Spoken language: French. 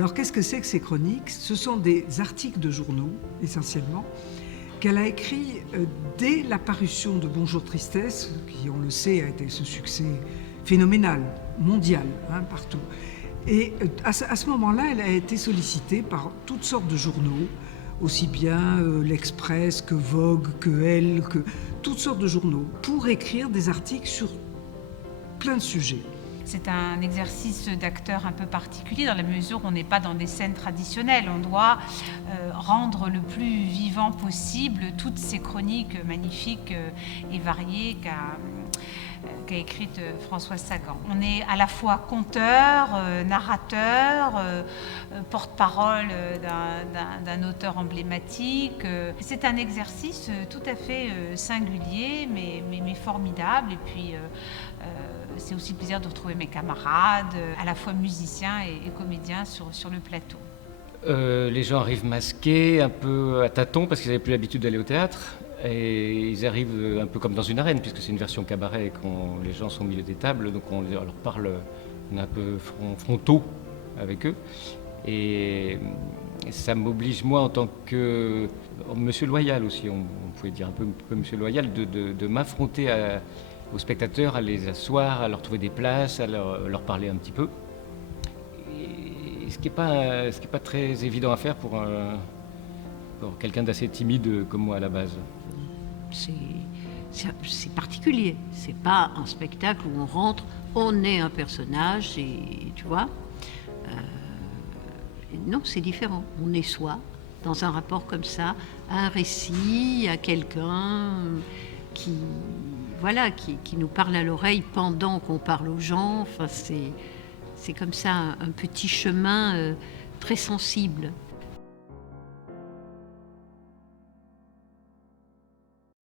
Alors qu'est-ce que c'est que ces chroniques? Ce sont des articles de journaux, essentiellement, qu'elle a écrits dès la parution de Bonjour Tristesse, qui, on le sait, a été ce succès phénoménal, mondial, partout. Et à ce moment-là, elle a été sollicitée par toutes sortes de journaux, aussi bien l'Express que Vogue, que Elle, que toutes sortes de journaux, pour écrire des articles sur plein de sujets. C'est un exercice d'acteur un peu particulier dans la mesure où on n'est pas dans des scènes traditionnelles. On doit rendre le plus vivant possible toutes ces chroniques magnifiques et variées qu'a écrite Françoise Sagan. On est à la fois conteur, narrateur, porte-parole d'un auteur emblématique. C'est un exercice tout à fait singulier, mais formidable. Et puis, c'est aussi le plaisir de retrouver mes camarades, à la fois musiciens et comédiens sur le plateau. Les gens arrivent masqués, un peu à tâtons, parce qu'ils n'avaient plus l'habitude d'aller au théâtre. Et ils arrivent un peu comme dans une arène, puisque c'est une version cabaret, quand les gens sont au milieu des tables, donc on leur parle, on est un peu frontaux avec eux. Et ça m'oblige, moi, en tant que monsieur loyal aussi, on pouvait dire un peu monsieur loyal, de m'affronter aux spectateurs, à les asseoir, à leur trouver des places, à leur parler un petit peu. Et ce qui n'est pas très évident à faire pour quelqu'un d'assez timide comme moi à la base. C'est particulier. C'est pas un spectacle où on rentre, on est un personnage et tu vois. Non, c'est différent. On est soi dans un rapport comme ça, à un récit, à quelqu'un qui nous parle à l'oreille pendant qu'on parle aux gens. Enfin, c'est comme ça un petit chemin très sensible.